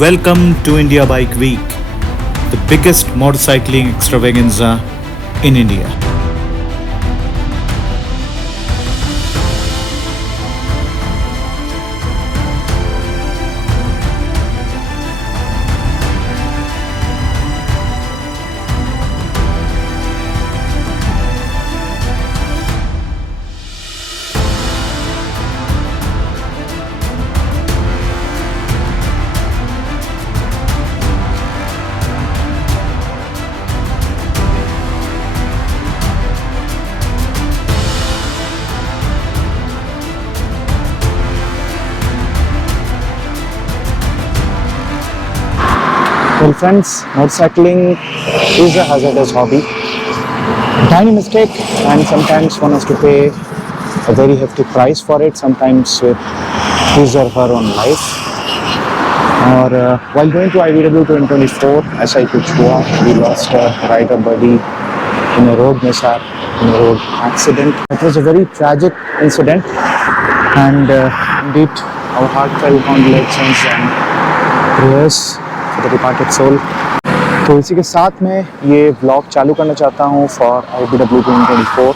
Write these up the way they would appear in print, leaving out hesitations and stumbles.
Welcome to India Bike Week, the biggest motorcycling extravaganza in India. Well friends, motorcycling is a hazardous hobby. A tiny mistake and sometimes one has to pay a very hefty price for it, sometimes with his or her own life. Or while going to IBW 2024, ऐसा ही कुछ हुआ. We lost a rider buddy in a road mishap, in a road accident. It was a very tragic incident and indeed our heartfelt condolences and prayers for the departed soul. तो इसी के साथ में ये vlog चालू करना चाहता हूँ for IBW 2024.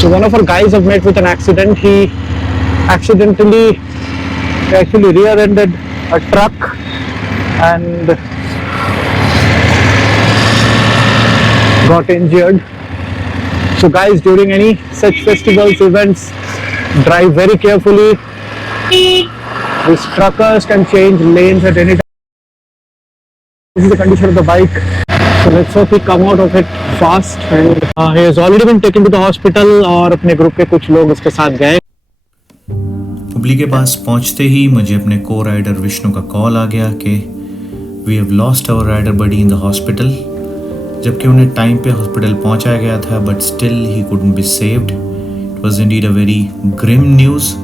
So one of our guys have met with an accident. He actually rear-ended a truck and got injured. So guys, during any such festivals, events, drive very carefully. These truckers can change lanes at any time. This is the condition of the bike. So let's hope he come out of it fast. And he has already been taken to the hospital और अपने group के कुछ लोग उसके साथ गए. हुबली के पास पहुंचते ही मुझे अपने को राइडर विष्णु का कॉल आ गया कि we have lost our rider buddy in the hospital. जबकि उन्हें टाइम पे हॉस्पिटल पहुंचाया गया था but still he couldn't be saved. It was indeed a very grim news.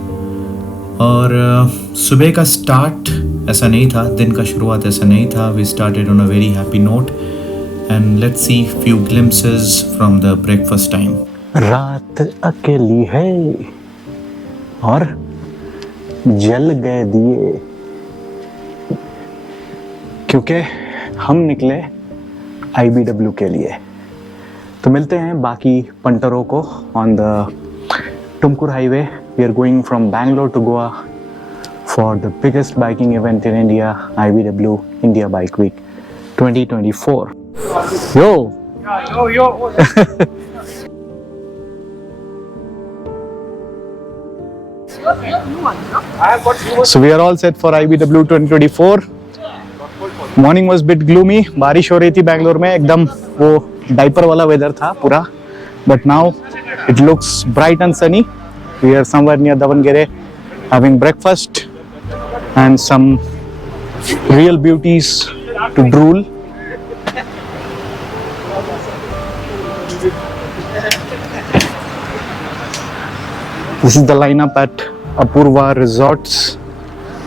और सुबह का स्टार्ट ऐसा नहीं था, दिन का शुरुआत ऐसा नहीं था. We started on a very happy note and let's see few glimpses from the breakfast time. रात अकेली है और जल गए दिए क्योंकि हम निकले IBW के लिए. तो मिलते हैं बाकी पंटरों को on the Tumkur highway. We are going from Bangalore to Goa for the biggest biking event in India, IBW India Bike Week 2024. Yo! Yo! So we are all set for IBW 2024. Morning was bit gloomy. बारिश हो रही थी बैंगलोर में, एकदम वो diaper वाला weather था पूरा. But now it looks bright and sunny. We are somewhere near Davangere having breakfast and some real beauties to drool. This is the lineup at Apurva Resorts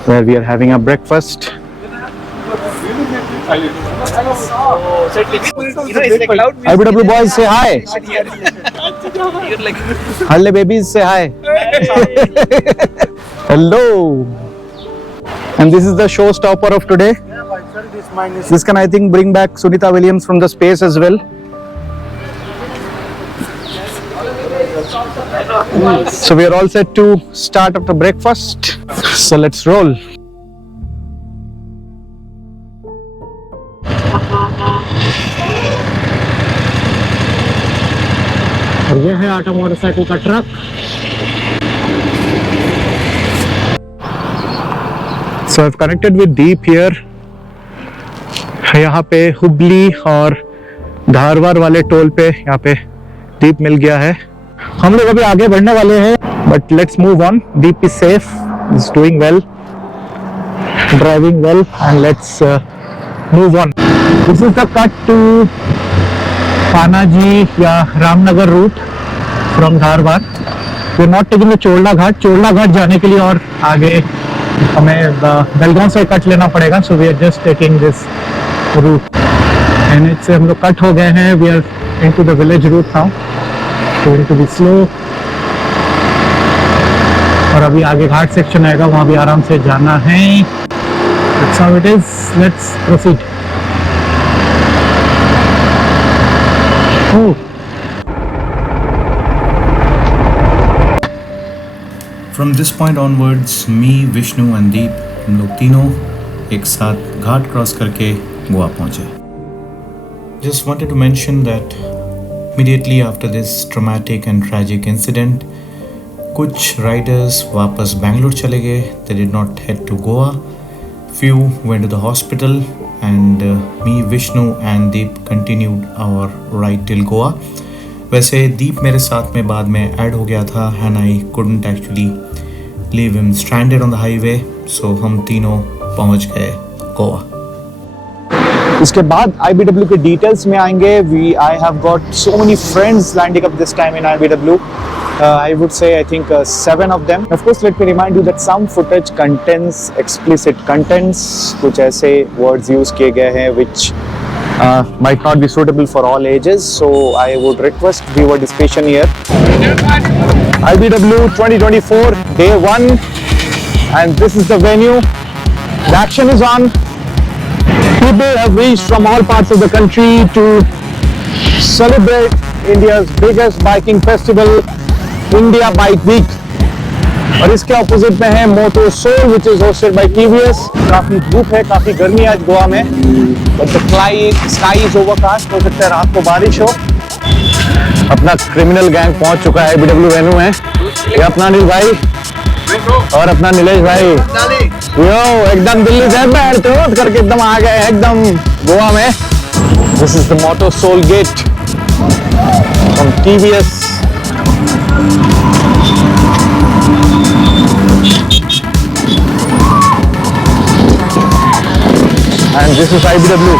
where we are having a breakfast. IBW boys say hi. Harley babies say hi. Hello. And this is the showstopper of today. This can I think bring back Sunita Williams from the space as well. So we are all set to start after breakfast. So let's roll. और ये है आटा motorcycle का truck. So I've connected with Deep here. यहाँ पे हुबली और धारवाड़ वाले toll पे यहाँ पे दीप मिल गया है. हम लोग अभी आगे बढ़ने वाले हैं, but let's move on. Deep is safe is doing well, driving well, and let's move on. This is the cut to Panaji या Ramnagar route from Dharwad. We are not taking the Cholda Ghat. Cholda Ghat जाने के लिए और आगे हमें बेलगांव से cut लेना पड़ेगा. So we are just taking this route. NH से हम लोग कट हो गए हैं. We are into the village route now. Going to be slow. और अभी आगे घाट सेक्शन आएगा, वहाँ भी आराम से जाना है. That's how it is. Let's proceed. Oh. From this point onwards, me, Vishnu and Deep, हम लोग तीनों एक साथ घाट क्रॉस करके गोवा पहुँचे. Just wanted to mention that immediately after this traumatic and tragic incident, कुछ riders वापस बैंगलोर चले गए. They did not head to Goa. Few went to the hospital and me, Vishnu and Deep continued our ride till Goa. वैसे दीप मेरे साथ में बाद में ऐड हो गया था and I couldn't actually leave him stranded on the highway. So हम तीनों पहुंच गए गोवा. इसके बाद IBW के डिटेल्स में आएंगे. I have got so many friends landing up this time in IBW. I would say I think 7 of them. Of course, let me remind you that some footage contains explicit contents. कुछ ऐसे words use किए गए हैं which might not be suitable for all ages. So I would request viewer discretion here. IBW 2024 day 1, and this is the venue. The action is on. People have reached from all parts of the country to celebrate India's biggest biking festival, India Bike Week. और इसके opposite में है Moto Soul which is hosted by TVS. काफी धूप है, काफी गर्मी है आज गोवा में. But the sky is overcast. हो सकता है रात को बारिश हो. अपना क्रिमिनल गैंग पहुंच चुका है IBW वेन्यू में. ये अपना अनिल भाई और अपना नीलेश भाई. यो एकदम दिल्ली से बैठ करके एकदम आ गए एकदम गोवा में. This is the moto soul gate from TVS. And this is IBW.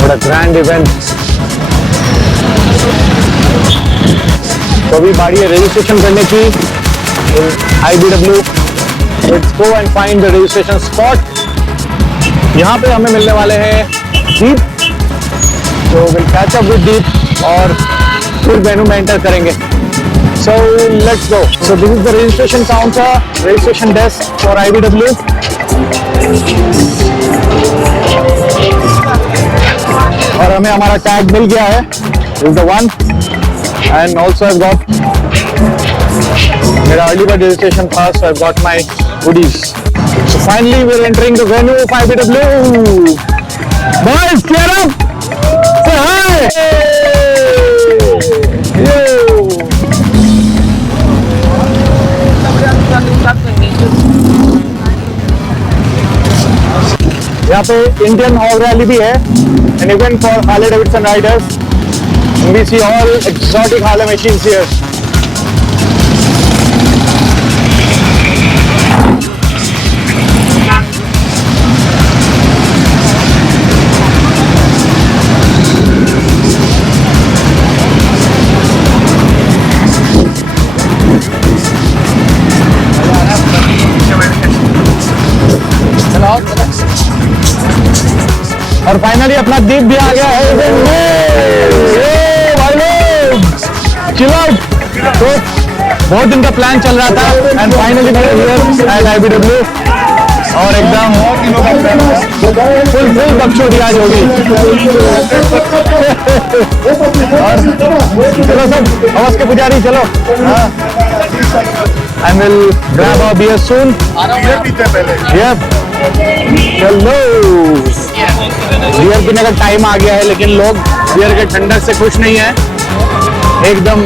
What a grand event. तो अभी बारी है रजिस्ट्रेशन करने की IBW. Let's go and find the registration spot. यहाँ पे हमें मिलने वाले हैं दीप. तो will catch up with Deep और फिर वेन्यू में एंटर करेंगे. So let's go. So this is the registration counter, registration desk for IBW. और हमें हमारा टैग मिल गया है. This is the one. And also I got मेरा अर्ली बर्ड रजिस्ट्रेशन था, so I got my goodies. So finally we are entering the venue of IBW. Boys, cheer up! Say hi! Yo! यहाँ पे Indian horse rally भी है, an event for Harley Davidson riders. And we see all exotic Harley machines here. और finally अपना दीप भी आ गया है. भाई लोग चिल आउट. तो बहुत दिन का प्लान चल रहा था एंड फाइनली एट IBW. और एकदम फुल बकचोदी आज होगी. और चलो सब हवस के पुजारी चलो. And will grab our beer soon. Yup चलो. बियर पीने का टाइम आ गया है लेकिन लोग बियर के ठंडक से खुश नहीं है एकदम.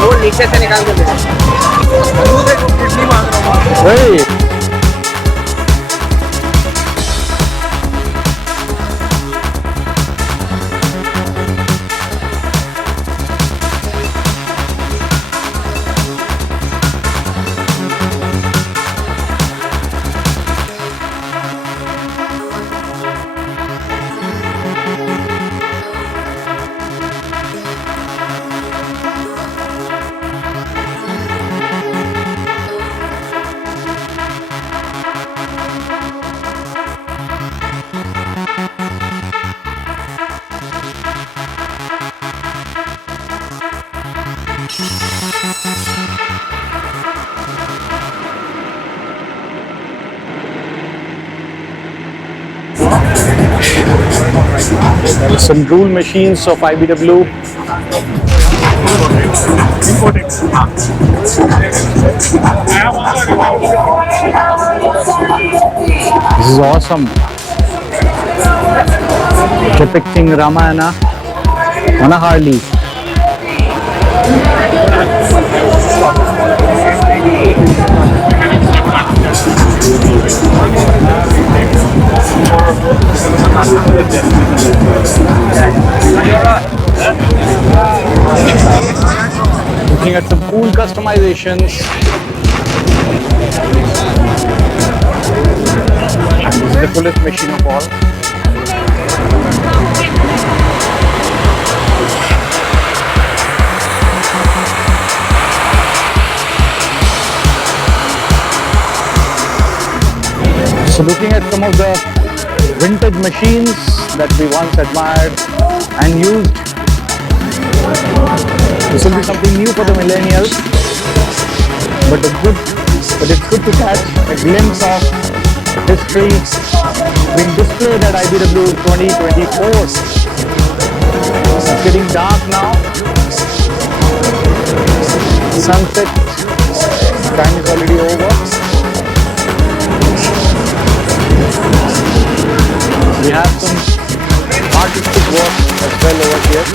वो नीचे से निकाल के Hey. There are some rule machines of IBW. This is awesome. Depicting Ramayana on a Harley. Looking at some cool customizations. This is the coolest machine of all. So looking at some of the vintage machines that we once admired and used. This will be something new for the millennials, but it's good to catch a glimpse of history being displayed at IBW 2024. It's getting dark now. Sunset time is already over. We have some artistic work as well over here.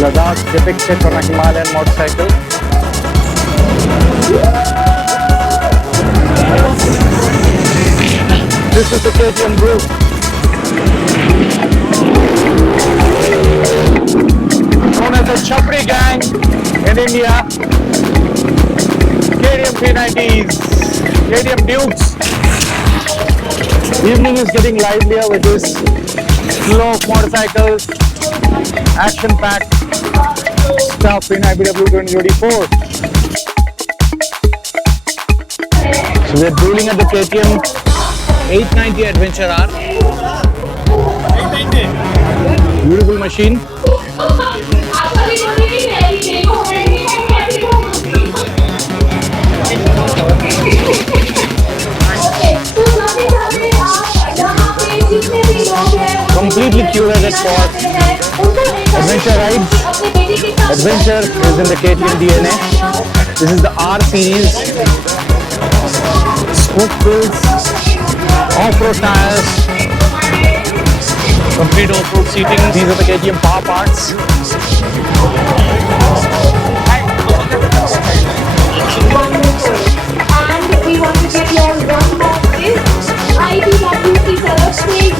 Ladakh depicted on a Himalayan motorcycle. This is the KTM group. Known as the Chapri gang in India. KTM 390s, KTM Dukes. Evening is getting livelier with this flow of motorcycles, action-packed stuff in IBW 2024. So we are dueling at the KTM 890 Adventure R. 890. Beautiful machine. Completely curated for adventure rides. Adventure is in the KTM DNA. This is the R series. Spoke wheels, off-road tires, complete off-road seating. These are the KTM power parts. And we want to get your one more is IBW Stage.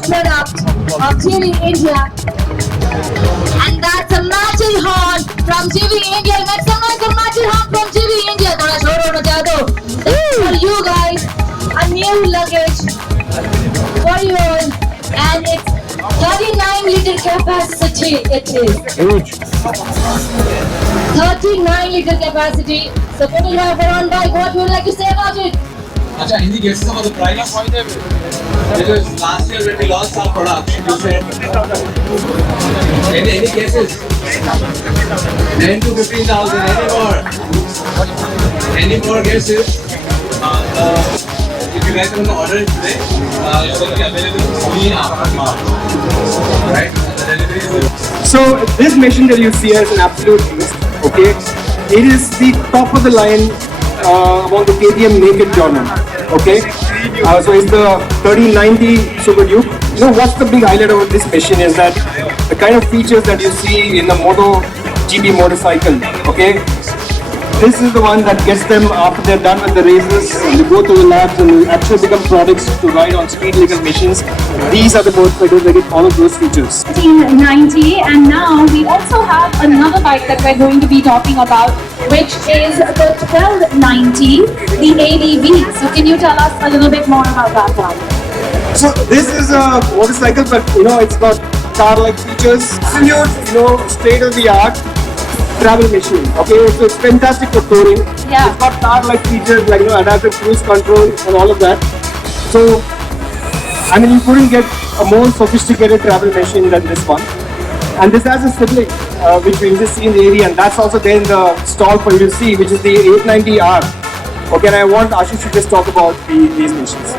newest product of GV India. And that's a magic horn from GV India. Make some noise for magic horn from GV India. थोड़ा शोर होना चाहिए तो. That's for you guys. A new luggage for you all. And it's 39-liter capacity. It is. Huge. 39-liter capacity. So photographer on bike, what would you like to say about it? Acha, any guesses about the price? Because last year when we launched our product, you said any guesses? 10 to 15,000. Any more guesses? If you guys want to order it today, it will be available only after March. Right? And the delivery is. So this machine that you see is an absolute beast. Okay, it is the top of the line among the KTM naked genre. Okay, so it's the 3090 Super Duke. You know what's the big highlight of this machine is that the kind of features that you see in the MotoGP motorcycle. Okay, this is the one that gets them after they're done with the races and they go to the labs and they actually become products to ride on street legal machines. These are the motorcycles that get all of those features. 1990, and now we also have another bike that we're going to be talking about, which is the 1290, the ADV. So can you tell us a little bit more about that one? So this is a motorcycle, but it's got car-like features, state of the art travel machine. Okay, so it's fantastic for touring. Yeah. It's got car-like features like adaptive cruise control and all of that. So I mean, you couldn't get a more sophisticated travel machine than this one. And this has a sibling, which we just see in the area, and that's also there in the stall for you to see, which is the 890R. Okay, and I want Ashish to just talk about these machines.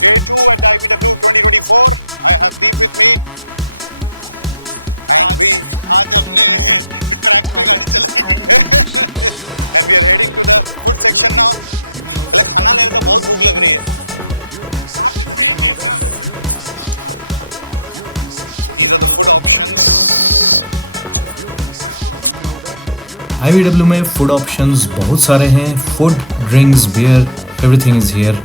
Day 2 at the IBW 2024. I have Deep with me. And आज हमने track पे गाड़ी चलाई and we are heading to the food section now. पहले खाना ले रहे थे, बहुत भूख लग रही है. These are the food options. IVW में फूड ऑप्शंस बहुत सारे हैं, food, drinks, beer, everything is here.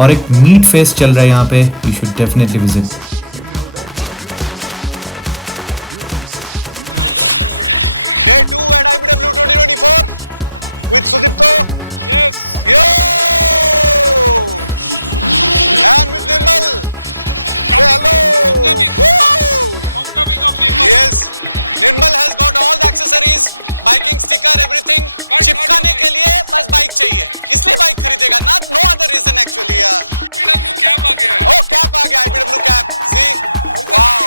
और एक मीट फेस्ट चल रहा है यहाँ पे, you should definitely visit. Day 2 at IBW 2024 with Sudipto. Yes. Yo! And with Nirmal. Say hello. Homecoming of Nirmal. Yes. Nirmal has got all the accessories, biking sticker, everything. चिपकाने के लिए बस bike चाहिए, इसलिए बाइक खरीदेगा, not no other reason actually. IBW cap आ गया. Oh, cap आ गया, IBW कैप. See? Wow.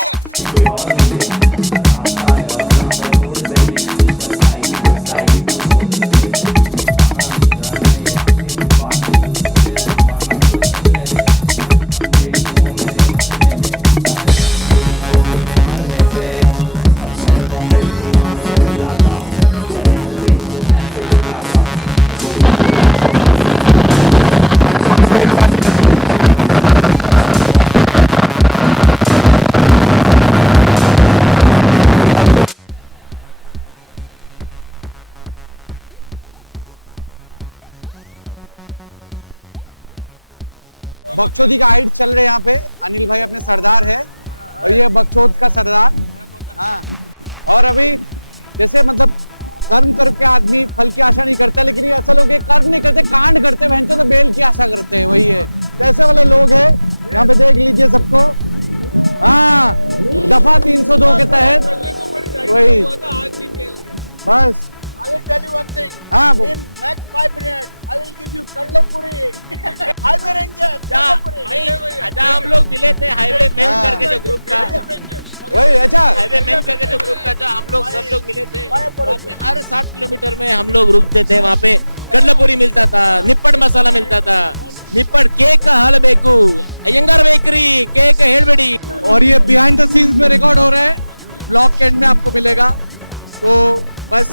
बगचौदी का हाइट चल रहे हैं यहाँ पे। अनिल भाई अपने सरदार है और ये बगचौद का सरदार। हाँ, और अभी जैसे मतलब कर्म करके आदमी फल की आशा नहीं करता, लेकिन ये असल लोग कर्म नहीं करते, कांड करते, भैंसों तो बेल की आशा करते हैं, वही है। तो ऐसे वाले लोग हैं यहाँ पे, देख लीजिए सबको। हाँ, दफा 302 के तहत वही बस। I will tell you one thing. हाँ, In next 5 minutes, I will give you Kadlapuri. Highway Rangers. अच्छा, हम लोग मिले थे हाईवे मेन करके जो ग्रुप था, वही अच्छा हाईवे मेन करके जो ग्रुप था, जो हम लोग सब लोग मिले थे, वहाँ पे हर 60 किलोमीटर में हम लोग रुकते थे। वहाँ पे कडलापुरी मिलता था, निप्पड़ मसाला मिलता था, निप्पड़ केक का हाल बेकू, अयंगार बेकरी केक हेड़बेड़ी। और ये बिहाइंड द सीन्स में रिकॉर्ड हो रहा है, ब्लॉग के एंड में आपको मिलेगा। तो बस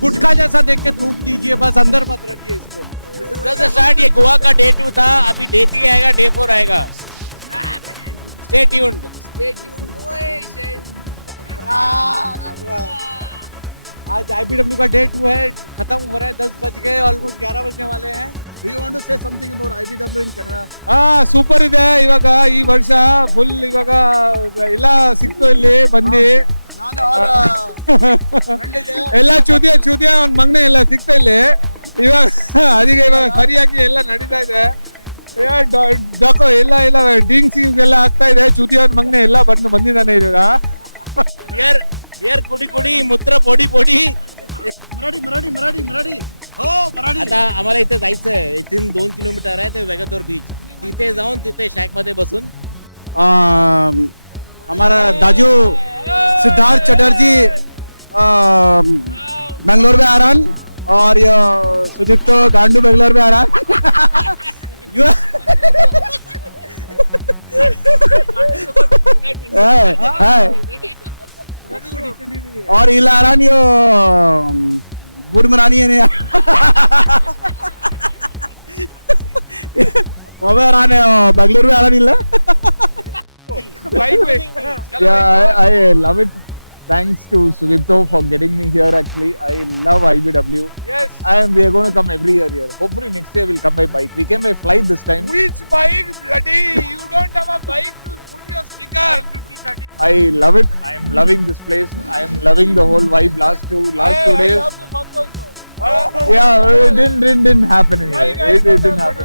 गुटखा जैसा देख के थूक दीजिए, बस अंदर मत रखिए इसको। स्टार्ट ये गोवा का डे 2 था, अभी डे 3 आएगा, डे 4 आएगा। Stay tuned. आज IBW का डे 2 है, खत्म हो रहा है, 10 बज गए, ऑलमोस्ट 11 बजने वाले हैं। Do you want to say something about IBW in Canada? Super ಇದೆ ಇವಾಗ ಈ ವರ್ಷ ಫುಲ್ ಇವಾಗ ಎಲ್ಲ ಸಿಕ್ತು ಇಲ್ಲಿ ಬಂದು ನಾನು ಎಲ್ಲ ಚೂತಿಯ ಒಂದ್ ಮಗ್ನೆ ಎಲ್ಲ ಸಿಗ್ತಾ ಇಲ್ಲಿ ಇವಾಗ ಅದಕ್ಕೆ ಇವಾಗ ಸರಿಯಾಗಿ ಎಲ್ಲ ನಡೀತಾ ಇದೆ ಡಾಕೋ ಎಲ್ಲ ಡ್ರಿಂಕ್ಸ್ ಎಲ್ಲ ಆಗ್ತಾ ಇದೆ ಚೂತಿಯ ಒಂದ್ ಮಗ್ನೆ ಎಲ್ಲ ಬಂದಿದ್ದಾನೆ ಇವಾಗ बियर कुडी कुडी मूत्र पोडी पोडी मराठी हो मराठी। आता आम्हाला इथे जायचंय, इथून 2 किलोमीटर आहे ते वेगातोर बीच, तिथे जाऊन तिथे शॅक मध्ये बसून हमारा दाजू सिद्धार्थ चटर्जी बेंगलोर में आ रहा है और ये सुदीप तो गांडू बेंगलोर में आ रहा है और इला आ रहा यो बुढ़ मनानी है बेंगलोर में आ रहा Yeah, I love it. Thanks to Sudipto for getting me here. Actually, I love IBW. Yes. And we are going to come every year here. Hopefully next year we'll come by bike. We came by flight this time. Which bike, bloody? You don't have a bike to put your sticker. I love it. I am loving this place. I am loving the whole vibe. Last two days. I love the first also. Yeah, it didn't happen anyway. It didn't happen.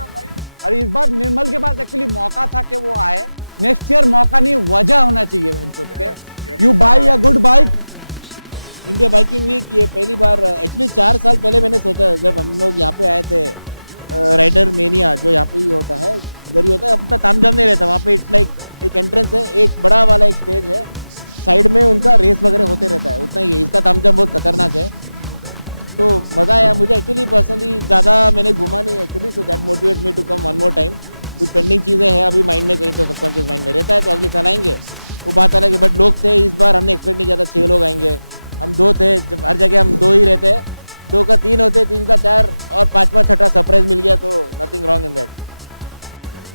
अरे इस बार निर्मल के पास actually मौका था कि वो आए, next year मौका नहीं, वजह होना चाहिए भैंसोद के। You buy a good bike. India biking week ये पहली बार, एक्चुअली 4 साल पहले मैंने सोचा, जब हम लोग यहाँ पे आए थे, राइडर मेनिया जो यहाँ पे ही होता है, इधर ही होता है, अपना तामझाम नहीं रहता वहाँ पे। इट्स लाइक एक एंट्रेंस है, एक बड़ा वाला एक स्टेज है, साइड में उनका रेस वगैरह होते रहता है, उतना ही है। इसका तामझाम बहुत खतरनाक है, तो मज़ा आया मुझे। एक्चुअली पर्सनली ज़्यादा मैंने घूमा नहीं actually, so that motivates me to come one more time. कुछ पेंडिंग चीज़ें हैं अभी माइंड में, कहीं तो सबकॉन्शियस माइंड में रहता है, तो अगले साल आएंगे, वो बात अलग है। बट लोग थे इस बार, हमने एक्सपेक्ट नहीं किया था 6 लोग आएंगे। हम 2 थे, जब हर जगह हम 2 ही रहते हैं, 2 का 3 होते, 3 का 4 और 5वां 6वां सरप्राइज मिल गया, तो nothing wrong in that.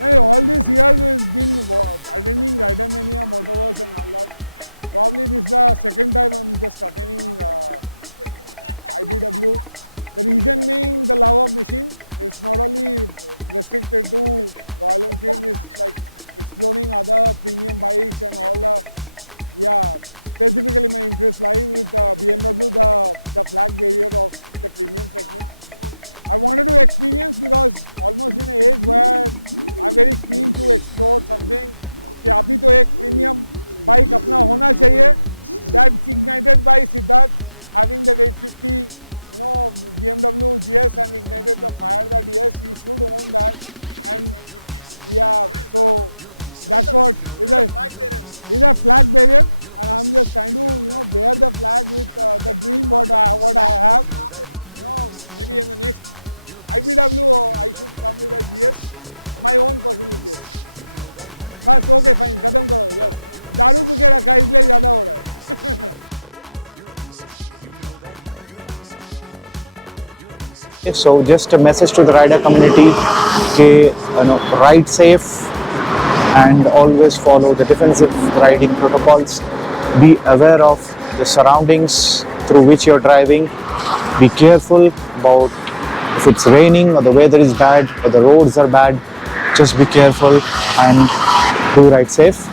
All these years we've been attending Ridermania, Motoverse and all that. Probably this is the second time I'm just attending IBW. The reason being the love of machine. It's not only restricted to Royal Enfield, it's like exploring other premium bikes and all the, yeah, specifically my interest lies with BMW, the flag barrier of the premium segment. I wanted to experience because almost in an age where I'm very keen to explore something, कि अभी तो एक premium bike अपना होना चाहिए. That's ignited by Siddharth having that 850, you know, BMW GS and ignited the fire that yes, you should own that. And yeah, so that's what is a flag bearer, and I'm just trying to, you know, bear the flag with the dream what I have. You know, maybe in the next IBW I should come with a GS, my own personal GS. बस okay fine, खत्म करो यार. दारू P के रखा इसलिए ज़्यादा हो रहा है. So just a message to the rider community, ride safe and always follow the defensive riding protocols. Be aware of the surroundings through which you're driving. Be careful about if it's raining or the weather is bad or the roads are bad. Just be careful and do ride safe.